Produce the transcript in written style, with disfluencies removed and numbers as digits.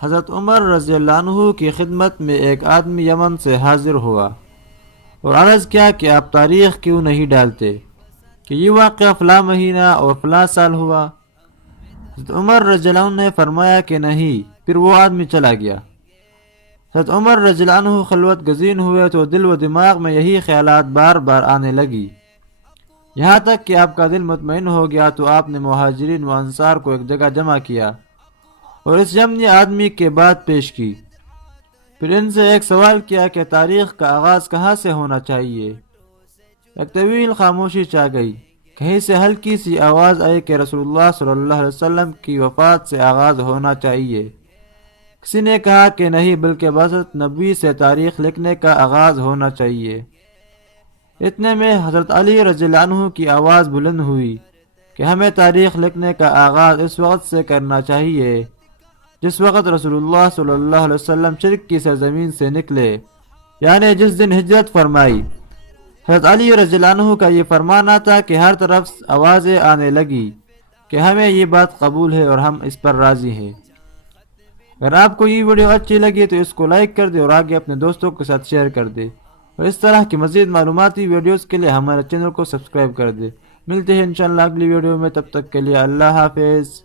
حضرت عمر رضی اللہ عنہ کی خدمت میں ایک آدمی یمن سے حاضر ہوا اور عرض کیا کہ آپ تاریخ کیوں نہیں ڈالتے کہ یہ واقعہ فلاں مہینہ اور فلاں سال ہوا۔ حضرت عمر رضی اللہ عنہ نے فرمایا کہ نہیں، پھر وہ آدمی چلا گیا۔ حضرت عمر رضی اللہ عنہ خلوت گزین ہوئے تو دل و دماغ میں یہی خیالات بار بار آنے لگی، یہاں تک کہ آپ کا دل مطمئن ہو گیا تو آپ نے مہاجرین و انصار کو ایک جگہ جمع کیا اور اس جمنی آدمی کے بات پیش کی۔ پھر ان سے ایک سوال کیا کہ تاریخ کا آغاز کہاں سے ہونا چاہیے۔ ایک طویل خاموشی چھا گئی، کہیں سے ہلکی سی آواز آئی کہ رسول اللہ صلی اللہ علیہ وسلم کی وفات سے آغاز ہونا چاہیے۔ کسی نے کہا کہ نہیں، بلکہ بعثت نبی سے تاریخ لکھنے کا آغاز ہونا چاہیے۔ اتنے میں حضرت علی رضی اللہ عنہ کی آواز بلند ہوئی کہ ہمیں تاریخ لکھنے کا آغاز اس وقت سے کرنا چاہیے جس وقت رسول اللہ صلی اللہ علیہ وسلم شرک کی سرزمین سے نکلے، یعنی جس دن ہجرت فرمائی۔ حضرت علی رضی اللہ عنہ کا یہ فرمانا تھا کہ ہر طرف آوازیں آنے لگی کہ ہمیں یہ بات قبول ہے اور ہم اس پر راضی ہیں۔ اگر آپ کو یہ ویڈیو اچھی لگی تو اس کو لائک کر دے اور آگے اپنے دوستوں کے ساتھ شیئر کر دے، اور اس طرح کی مزید معلوماتی ویڈیوز کے لیے ہمارے چینل کو سبسکرائب کر دے۔ ملتے ہیں انشاءاللہ اگلی ویڈیو میں، تب تک کے لیے اللہ حافظ۔